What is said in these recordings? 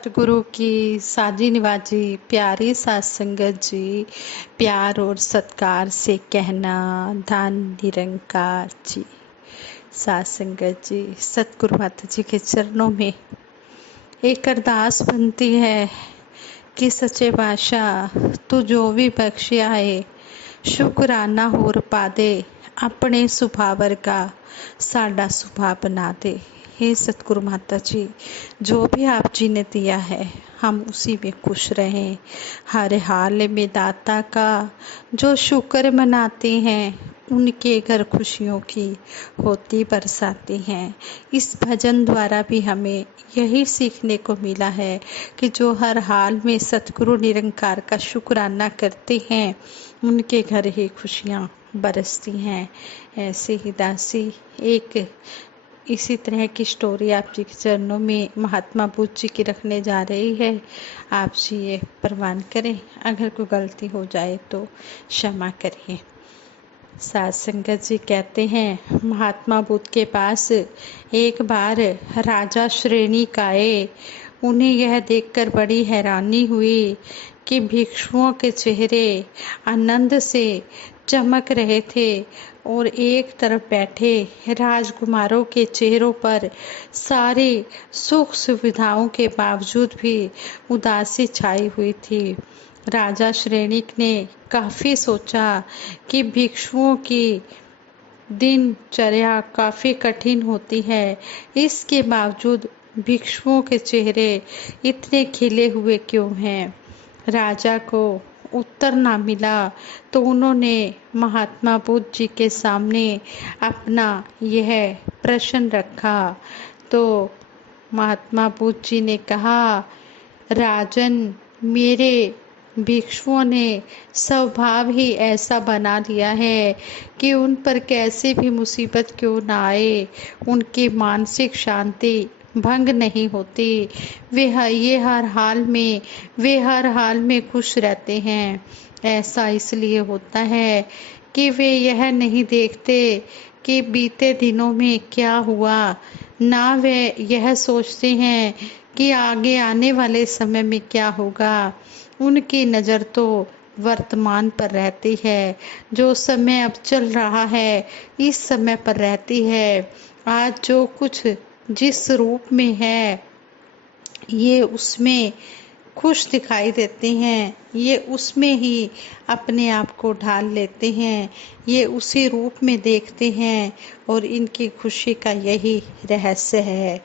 सतगुरु की साजी निवाजी प्यारी सात संगत जी, प्यार और सत्कार से कहना धन निरंकार जी। सात संगत जी, सतगुरु माता जी के चरणों में एक अरदास बनती है कि सच्चे बादशाह तू जो भी बख्शिया है शुकराना होर पा दे, अपने सुभावर का साडा सुभा बना दे। हे सतगुरु माता जी, जो भी आप जी ने दिया है हम उसी में खुश रहें। हर हाल में दाता का जो शुक्र मनाते हैं, उनके घर खुशियों की होती बरसाती हैं। इस भजन द्वारा भी हमें यही सीखने को मिला है कि जो हर हाल में सतगुरु निरंकार का शुक्राना करते हैं, उनके घर ही खुशियाँ बरसती हैं। ऐसे ही दासी एक इसी तरह की स्टोरी आप जी के चरणों में महात्मा बुद्ध जी की रखने जा रही है। आप जी ये प्रवान करें, अगर कोई गलती हो जाए तो क्षमा करिए। सात संगत जी कहते हैं, महात्मा बुद्ध के पास एक बार राजा श्रेणी का आए। उन्हें यह देखकर बड़ी हैरानी हुई कि भिक्षुओं के चेहरे आनंद से चमक रहे थे और एक तरफ बैठे राजकुमारों के चेहरों पर सारी सुख सुविधाओं के बावजूद भी उदासी छाई हुई थी। राजा श्रेणिक ने काफी सोचा कि भिक्षुओं की दिनचर्या काफी कठिन होती है, इसके बावजूद भिक्षुओं के चेहरे इतने खिले हुए क्यों हैं। राजा को उत्तर ना मिला तो उन्होंने महात्मा बुद्ध जी के सामने अपना यह प्रश्न रखा। तो महात्मा बुद्ध जी ने कहा, राजन, मेरे भिक्षुओं ने स्वभाव ही ऐसा बना लिया है कि उन पर कैसे भी मुसीबत क्यों ना आए, उनकी मानसिक शांति भंग नहीं होती। वे हर हाल में खुश रहते हैं। ऐसा इसलिए होता है कि वे यह नहीं देखते कि बीते दिनों में क्या हुआ, ना वे यह सोचते हैं कि आगे आने वाले समय में क्या होगा। उनकी नज़र तो वर्तमान पर रहती है। जो समय अब चल रहा है, इस समय पर रहती है। आज जो कुछ जिस रूप में है, ये उसमें खुश दिखाई देते हैं, ये उसमें ही अपने आप को ढाल लेते हैं, ये उसी रूप में देखते हैं और इनकी खुशी का यही रहस्य है।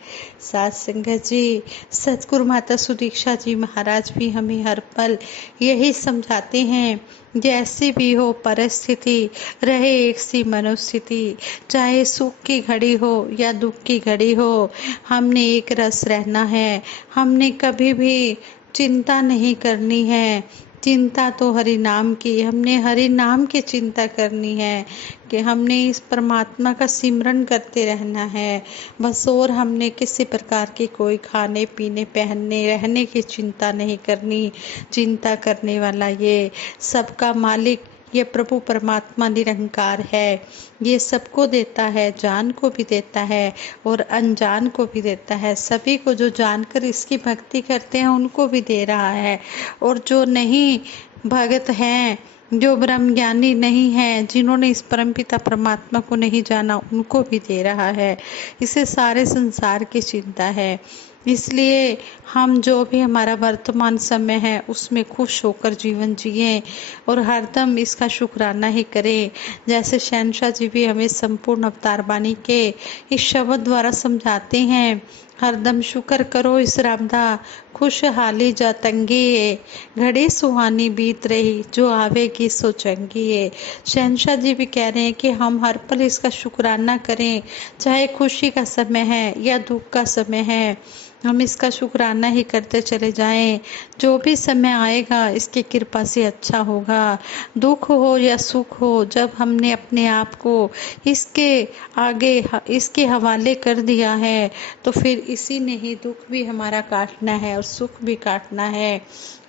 सात संगत जी, सतगुरु माता सुदीक्षा जी महाराज भी हमें हर पल यही समझाते हैं, जैसी भी हो परिस्थिति, रहे एक सी मनोस्थिति, चाहे सुख की घड़ी हो या दुख की घड़ी हो, हमने एक रस रहना है। हमने कभी भी चिंता नहीं करनी है। चिंता तो हरि नाम की, हमने हरि नाम की चिंता करनी है कि हमने इस परमात्मा का सिमरन करते रहना है बस। और हमने किसी प्रकार की कोई खाने पीने पहनने रहने की चिंता नहीं करनी। चिंता करने वाला ये सबका मालिक, ये प्रभु परमात्मा निरंकार है। ये सबको देता है, जान को भी देता है और अनजान को भी देता है। सभी को जो जानकर इसकी भक्ति करते हैं उनको भी दे रहा है, और जो नहीं भगत हैं, जो ब्रह्म ज्ञानी नहीं है, जिन्होंने इस परमपिता परमात्मा को नहीं जाना, उनको भी दे रहा है। इसे सारे संसार की चिंता है। इसलिए हम जो भी हमारा वर्तमान समय है उसमें खुश होकर जीवन जिएं और हरदम इसका शुक्राना ही करें। जैसे शहनशाह जी भी हमें संपूर्ण अवतार बानी के इस शब्द द्वारा समझाते हैं, हरदम शुक्र करो इस रामदा, खुशहाली जा तंगी, घड़ी सुहानी बीत रही, जो आवेगी सो चंगी है। शहनशाह जी भी कह रहे हैं कि हम हर पल इसका शुक्राना करें, चाहे खुशी का समय है या दुख का समय है, हम इसका शुक्राना ही करते चले जाएं। जो भी समय आएगा इसकी कृपा से अच्छा होगा। दुख हो या सुख हो, जब हमने अपने आप को इसके आगे इसके हवाले कर दिया है, तो फिर इसी ने ही दुख भी हमारा काटना है और सुख भी काटना है।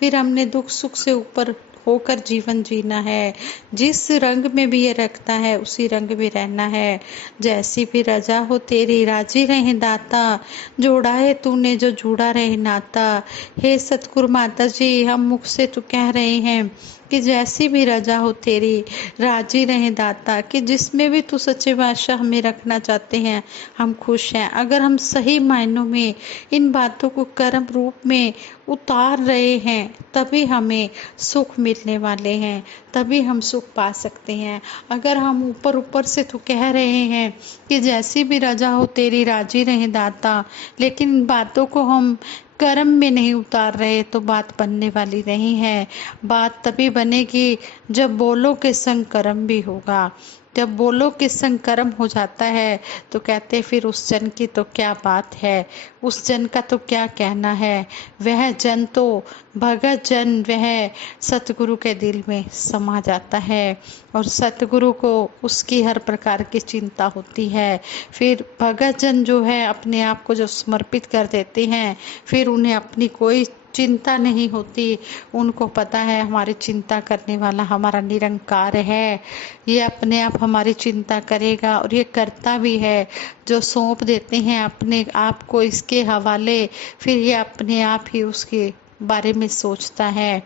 फिर हमने दुख सुख से ऊपर होकर जीवन जीना है। जिस रंग में भी ये रखता है उसी रंग में रहना है। जैसी भी रजा हो तेरी राजी रहे दाता, जोड़ा है तूने जो जुड़ा रहे नाता। हे सतगुरु माता जी, हम मुख से तो कह रहे हैं कि जैसी भी रजा हो तेरी राजी रहे दाता, कि जिसमें भी तू सच्चे बादशाह हमें रखना चाहते हैं हम खुश हैं। अगर हम सही मायनों में इन बातों को कर्म रूप में उतार रहे हैं तभी हमें सुख मिलने वाले हैं, तभी हम सुख पा सकते हैं। अगर हम ऊपर ऊपर से तो कह रहे हैं कि जैसी भी रजा हो तेरी राजी रहे दाता, लेकिन इन बातों को हम कर्म में नहीं उतार रहे तो बात बनने वाली नहीं है। बात तभी बनेगी जब बोलो के संग कर्म भी होगा। जब बोलो के संग कर्म हो जाता है तो कहते फिर उस जन की तो क्या बात है, उस जन का तो क्या कहना है। वह जन तो भगत जन, वह सतगुरु के दिल में समा जाता है और सतगुरु को उसकी हर प्रकार की चिंता होती है। फिर भगत जन जो है अपने आप को जो समर्पित कर देते हैं, फिर उन्हें अपनी कोई चिंता नहीं होती। उनको पता है हमारी चिंता करने वाला हमारा निरंकार है, ये अपने आप हमारी चिंता करेगा और ये करता भी है। जो सौंप देते हैं अपने आप को इसके हवाले, फिर ये अपने आप ही उसके बारे में सोचता है।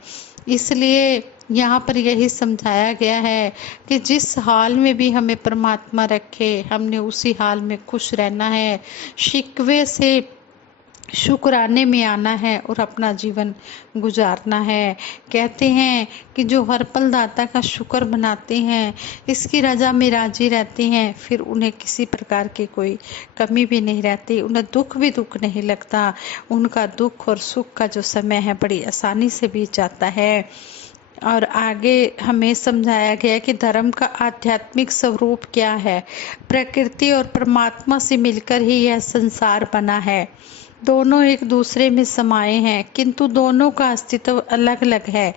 इसलिए यहाँ पर यही समझाया गया है कि जिस हाल में भी हमें परमात्मा रखे हमने उसी हाल में खुश रहना है। शिकवे से शुक्राने में आना है और अपना जीवन गुजारना है। कहते हैं कि जो हर पल दाता का शुक्र मनाते हैं, इसकी रजा में राजी रहते हैं, फिर उन्हें किसी प्रकार की कोई कमी भी नहीं रहती, उन्हें दुख भी दुख नहीं लगता। उनका दुख और सुख का जो समय है बड़ी आसानी से बीत जाता है। और आगे हमें समझाया गया कि धर्म का आध्यात्मिक स्वरूप क्या है। प्रकृति और परमात्मा से मिलकर ही यह संसार बना है। दोनों एक दूसरे में समाये हैं किंतु दोनों का अस्तित्व अलग अलग है।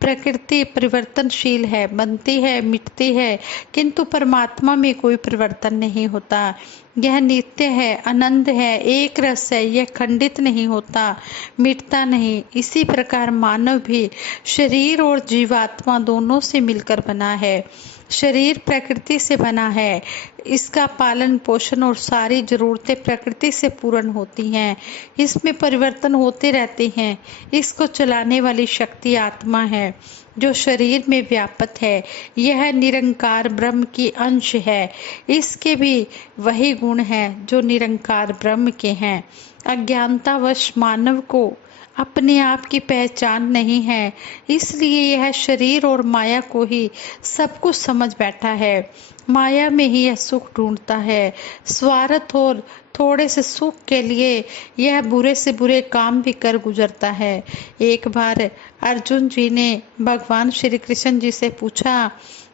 प्रकृति परिवर्तनशील है, बनती है, मिटती है, किंतु परमात्मा में कोई परिवर्तन नहीं होता। यह नित्य है, आनंद है, एक रस है, यह खंडित नहीं होता, मिटता नहीं। इसी प्रकार मानव भी शरीर और जीवात्मा दोनों से मिलकर बना है। शरीर प्रकृति से बना है, इसका पालन पोषण और सारी जरूरतें प्रकृति से पूर्ण होती हैं। इसमें परिवर्तन होते रहते हैं। इसको चलाने वाली शक्ति आत्मा है जो शरीर में व्यापक है। यह निरंकार ब्रह्म की अंश है। इसके भी वही गुण हैं जो निरंकार ब्रह्म के हैं। अज्ञानतावश मानव को अपने आप की पहचान नहीं है, इसलिए यह शरीर और माया को ही सब कुछ समझ बैठा है। माया में ही यह सुख ढूंढता है। स्वार्थ और थोड़े से सुख के लिए यह बुरे से बुरे काम भी कर गुजरता है। एक बार अर्जुन जी ने भगवान श्री कृष्ण जी से पूछा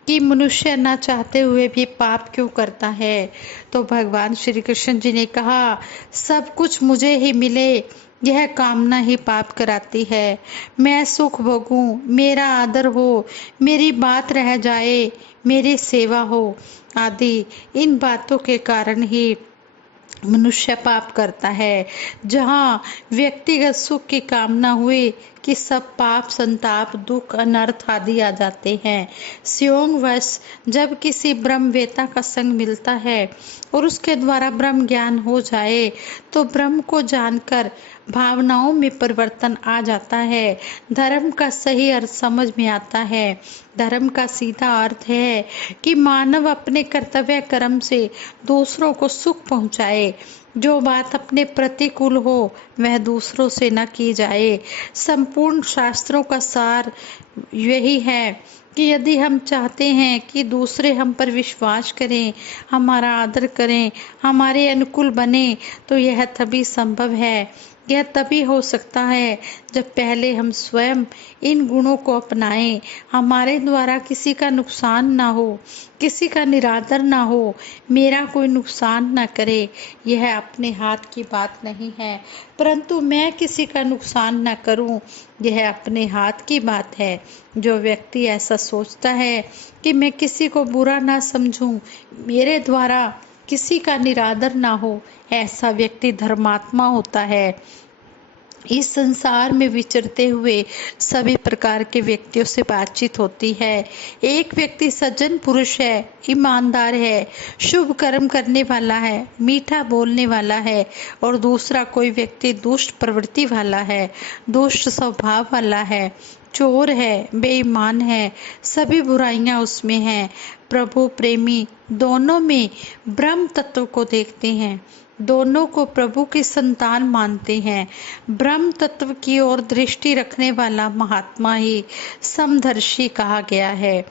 कि मनुष्य न चाहते हुए भी पाप क्यों करता है। तो भगवान श्री कृष्ण जी ने कहा, सब कुछ मुझे ही मिले यह कामना ही पाप कराती है। मैं सुख भोगूं, मेरा आदर हो, मेरी बात रह जाए, मेरी सेवा हो आदि इन बातों के कारण ही मनुष्य पाप करता है। जहाँ व्यक्तिगत सुख की कामना हुई कि सब पाप संताप दुख अनर्थ आदि आ जाते हैं। स्योंवश जब किसी ब्रह्मवेता का संग मिलता है और उसके द्वारा ब्रह्म ज्ञान हो जाए तो ब्रह्म को जानकर भावनाओं में परिवर्तन आ जाता है। धर्म का सही अर्थ समझ में आता है। धर्म का सीधा अर्थ है कि मानव अपने कर्तव्य कर्म से दूसरों को सुख पहुंचाए। जो बात अपने प्रतिकूल हो वह दूसरों से न की जाए। संपूर्ण शास्त्रों का सार यही है कि यदि हम चाहते हैं कि दूसरे हम पर विश्वास करें, हमारा आदर करें, हमारे अनुकूल बने, तो यह तभी संभव है। यह तभी हो सकता है जब पहले हम स्वयं इन गुणों को अपनाएं। हमारे द्वारा किसी का नुकसान ना हो, किसी का निरादर ना हो, मेरा कोई नुकसान ना करे, यह अपने हाथ की बात नहीं है। परंतु मैं किसी का नुकसान ना करूं, यह अपने हाथ की बात है। जो व्यक्ति ऐसा सोचता है कि मैं किसी को बुरा ना समझूं, मेरे द्वारा किसी का निरादर ना हो, ऐसा व्यक्ति धर्मात्मा होता है। इस संसार में विचरते हुए सभी प्रकार के व्यक्तियों से बातचीत होती है। एक व्यक्ति सज्जन पुरुष है, ईमानदार है, शुभ कर्म करने वाला है, मीठा बोलने वाला है, और दूसरा कोई व्यक्ति दुष्ट प्रवृत्ति वाला है, दुष्ट स्वभाव वाला है, चोर है, बेईमान है, सभी बुराइयां उसमें हैं। प्रभु प्रेमी दोनों में ब्रह्म तत्व को देखते हैं, दोनों को प्रभु की संतान मानते हैं। ब्रह्म तत्व की ओर दृष्टि रखने वाला महात्मा ही समदर्शी कहा गया है।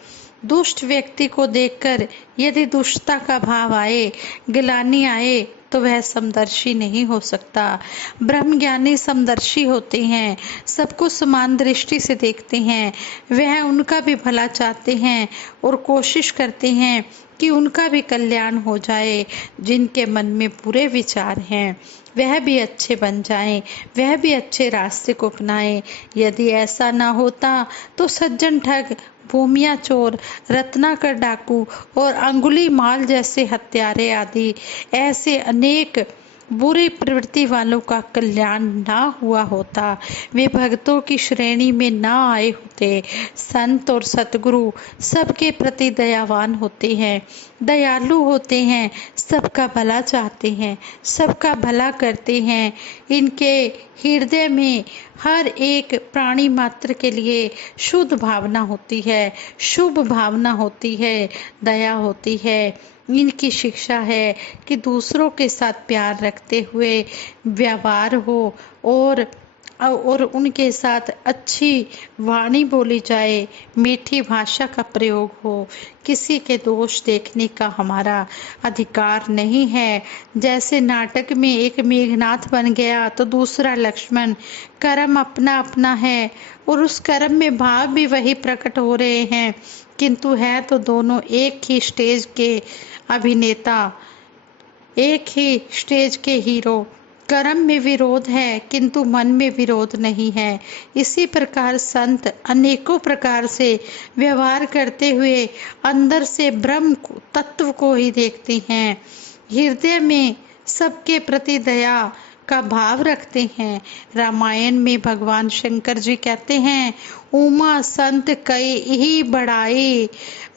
दुष्ट व्यक्ति को देखकर यदि दुष्टता का भाव आए, गिलानी आए, तो वह समदर्शी नहीं हो सकता। ब्रह्मज्ञानी समदर्शी होते हैं, सबको समान दृष्टि से देखते हैं। वह उनका भी भला चाहते हैं और कोशिश करते हैं कि उनका भी कल्याण हो जाए। जिनके मन में बुरे विचार हैं वह भी अच्छे बन जाएं, वह भी अच्छे रास्ते को अपनाएं। यदि ऐसा ना होता तो सज्जन ठग, भूमिया चोर, रत्नाकर डाकू और अंगुली माल जैसे हत्यारे आदि ऐसे अनेक बुरी प्रवृत्ति वालों का कल्याण ना हुआ होता, वे भक्तों की श्रेणी में ना आए होते। संत और सतगुरु सबके प्रति दयावान होते हैं, दयालु होते हैं, सबका भला चाहते हैं, सबका भला करते हैं। इनके हृदय में हर एक प्राणी मात्र के लिए शुद्ध भावना होती है, शुभ भावना होती है, दया होती है। इनकी शिक्षा है कि दूसरों के साथ प्यार रखते हुए व्यवहार हो और उनके साथ अच्छी वाणी बोली जाए, मीठी भाषा का प्रयोग हो। किसी के दोष देखने का हमारा अधिकार नहीं है। जैसे नाटक में एक मेघनाथ बन गया तो दूसरा लक्ष्मण। कर्म अपना अपना है और उस कर्म में भाव भी वही प्रकट हो रहे हैं, किंतु है तो दोनों एक ही स्टेज के अभिनेता, एक ही स्टेज के हीरो। कर्म में विरोध है किंतु मन में विरोध नहीं है। इसी प्रकार संत अनेकों प्रकार से व्यवहार करते हुए अंदर से ब्रह्म तत्व को ही देखते हैं, हृदय में सबके प्रति दया का भाव रखते हैं। रामायण में भगवान शंकर जी कहते हैं, उमा संत कई ही बढ़ाई,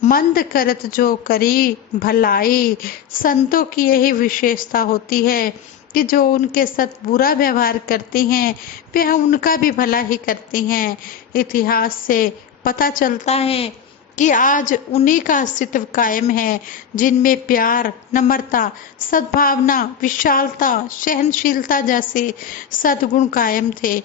मंद करत जो करी भलाई। संतों की यही विशेषता होती है कि जो उनके साथ बुरा व्यवहार करते हैं वह उनका भी भला ही करते हैं। इतिहास से पता चलता है कि आज उन्हीं का अस्तित्व कायम है जिनमें प्यार, नम्रता, सद्भावना, विशालता, सहनशीलता जैसे सद्गुण कायम थे।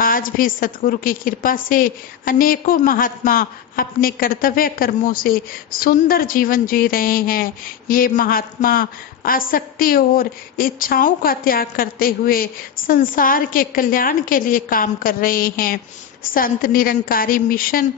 आज भी सतगुरु की कृपा से अनेकों महात्मा अपने कर्तव्य कर्मों से सुंदर जीवन जी रहे हैं। ये महात्मा आसक्ति और इच्छाओं का त्याग करते हुए संसार के कल्याण के लिए काम कर रहे हैं। संत निरंकारी मिशन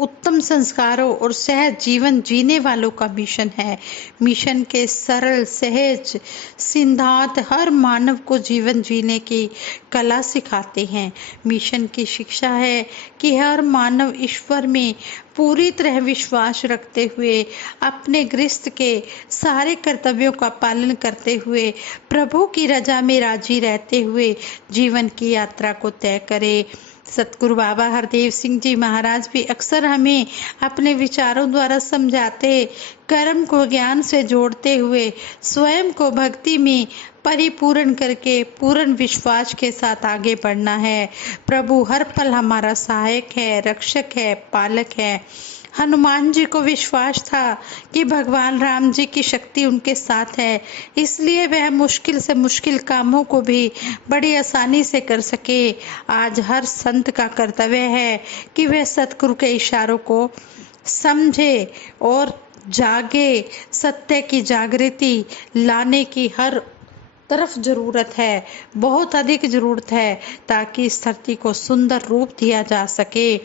उत्तम संस्कारों और सहज जीवन जीने वालों का मिशन है। मिशन के सरल सहज सिद्धांत हर मानव को जीवन जीने की कला सिखाते हैं। मिशन की शिक्षा है कि हर मानव ईश्वर में पूरी तरह विश्वास रखते हुए अपने गृहस्थ के सारे कर्तव्यों का पालन करते हुए प्रभु की रजा में राजी रहते हुए जीवन की यात्रा को तय करे। सतगुरु बाबा हरदेव सिंह जी महाराज भी अक्सर हमें अपने विचारों द्वारा समझाते, कर्म को ज्ञान से जोड़ते हुए स्वयं को भक्ति में परिपूर्ण करके पूर्ण विश्वास के साथ आगे बढ़ना है। प्रभु हर पल हमारा सहायक है, रक्षक है, पालक है। हनुमान जी को विश्वास था कि भगवान राम जी की शक्ति उनके साथ है, इसलिए वह मुश्किल से मुश्किल कामों को भी बड़ी आसानी से कर सके। आज हर संत का कर्तव्य है कि वह सतगुरु के इशारों को समझे और जागे। सत्य की जागृति लाने की हर तरफ जरूरत है, बहुत अधिक जरूरत है, ताकि इस धरती को सुंदर रूप दिया जा सके।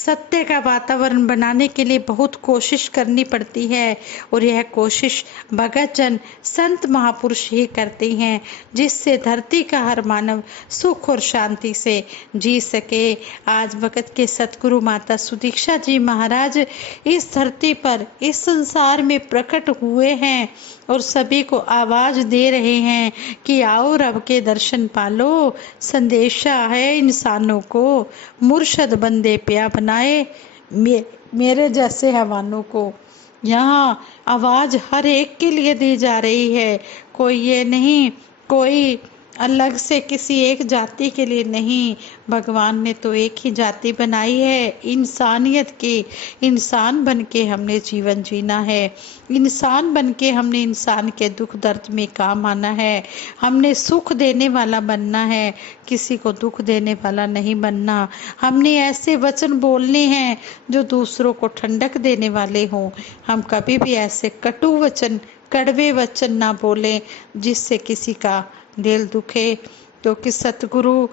सत्य का वातावरण बनाने के लिए बहुत कोशिश करनी पड़ती है और यह कोशिश भगत जन संत महापुरुष ही करते हैं, जिससे धरती का हर मानव सुख और शांति से जी सके। आज वक्त के सतगुरु माता सुदीक्षा जी महाराज इस धरती पर, इस संसार में प्रकट हुए हैं और सभी को आवाज दे रहे हैं कि आओ रब के दर्शन पालो। संदेशा है इंसानों को, मुर्शद बंदे प्या बनाए, मेरे जैसे हैवानों को। यहाँ आवाज हर एक के लिए दी जा रही है, कोई ये नहीं, कोई अलग से किसी एक जाति के लिए नहीं। भगवान ने तो एक ही जाति बनाई है, इंसानियत की। इंसान बन के हमने जीवन जीना है, इंसान बन के हमने इंसान के दुख दर्द में काम आना है। हमने सुख देने वाला बनना है, किसी को दुख देने वाला नहीं बनना। हमने ऐसे वचन बोलने हैं जो दूसरों को ठंडक देने वाले हों। हम कभी भी ऐसे कटु वचन, कड़वे वचन ना बोलें जिससे किसी का दिल दुखे। क्योंकि सतगुरु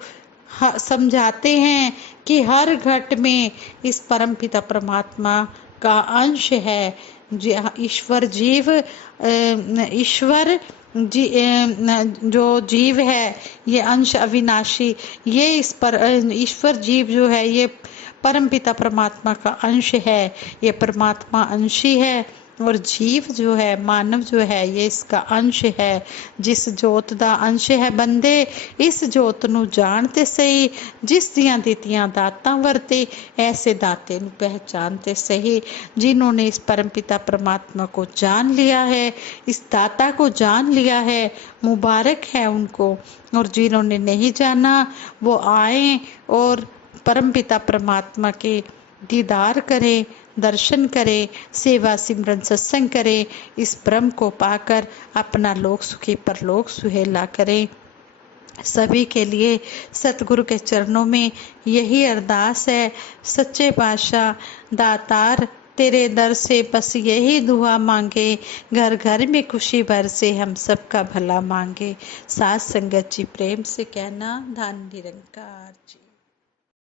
समझाते हैं कि हर घट में इस परमपिता परमात्मा का अंश है। ईश्वर जीव, ईश्वर जो जीव है ये अंश अविनाशी, ये इस पर ईश्वर जीव जो है ये परमपिता परमात्मा का अंश है। ये परमात्मा अंशी है और जीव जो है, मानव जो है, ये इसका अंश है। जिस जोत दा अंश है बंदे, इस जोत नू जानते सही। जिस दियां दितियां दातां वरते, ऐसे दाते नू पहचानते सही। जिन्होंने इस परमपिता परमात्मा को जान लिया है, इस दाता को जान लिया है, मुबारक है उनको। और जिन्होंने नहीं जाना वो आए और परमपिता परमात्मा के दीदार करें, दर्शन करें, सेवा सिमरन सत्संग करें। इस ब्रह्म को पाकर अपना लोक सुखी परलोक सुहेला करें। सभी के लिए सतगुरु के चरणों में यही अरदास है। सच्चे पातशाह दातार तेरे दर से बस यही दुआ मांगे, घर घर में खुशी भर से हम सबका भला मांगे। साथ संगत जी प्रेम से कहना, धन निरंकार जी।